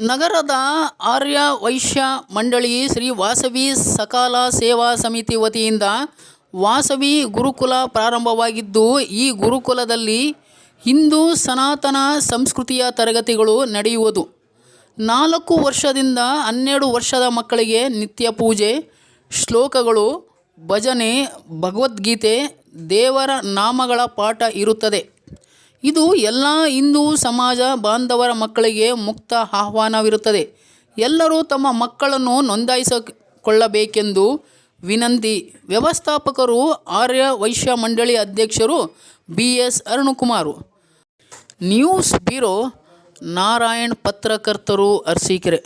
ನಗರದ ಆರ್ಯ ವೈಶ್ಯ ಮಂಡಳಿ ಶ್ರೀ ವಾಸವಿ ಸಕಾಲ ಸೇವಾ ಸಮಿತಿ ವತಿಯಿಂದ ವಾಸವಿ ಗುರುಕುಲ ಪ್ರಾರಂಭವಾಗಿದ್ದು, ಈ ಗುರುಕುಲದಲ್ಲಿ ಹಿಂದೂ ಸನಾತನ ಸಂಸ್ಕೃತಿಯ ತರಗತಿಗಳು ನಡೆಯುವುದು. ನಾಲ್ಕು ವರ್ಷದಿಂದ ಹನ್ನೆರಡು ವರ್ಷದ ಮಕ್ಕಳಿಗೆ ನಿತ್ಯ ಪೂಜೆ, ಶ್ಲೋಕಗಳು, ಭಜನೆ, ಭಗವದ್ಗೀತೆ, ದೇವರ ನಾಮಗಳ ಪಾಠ ಇರುತ್ತದೆ. ಇದು ಎಲ್ಲ ಹಿಂದೂ ಸಮಾಜ ಬಾಂಧವರ ಮಕ್ಕಳಿಗೆ ಮುಕ್ತ ಆಹ್ವಾನವಿರುತ್ತದೆ. ಎಲ್ಲರೂ ತಮ್ಮ ಮಕ್ಕಳನ್ನು ನೋಂದಾಯಿಸಿಕೊಳ್ಳಬೇಕೆಂದು ವಿನಂತಿ. ವ್ಯವಸ್ಥಾಪಕರು ಆರ್ಯ ವೈಶ್ಯ ಮಂಡಳಿ ಅಧ್ಯಕ್ಷರು B S Arunkumar. News bureau Narayan ಪತ್ರಕರ್ತರು ಅರಸೀಕೆರೆ.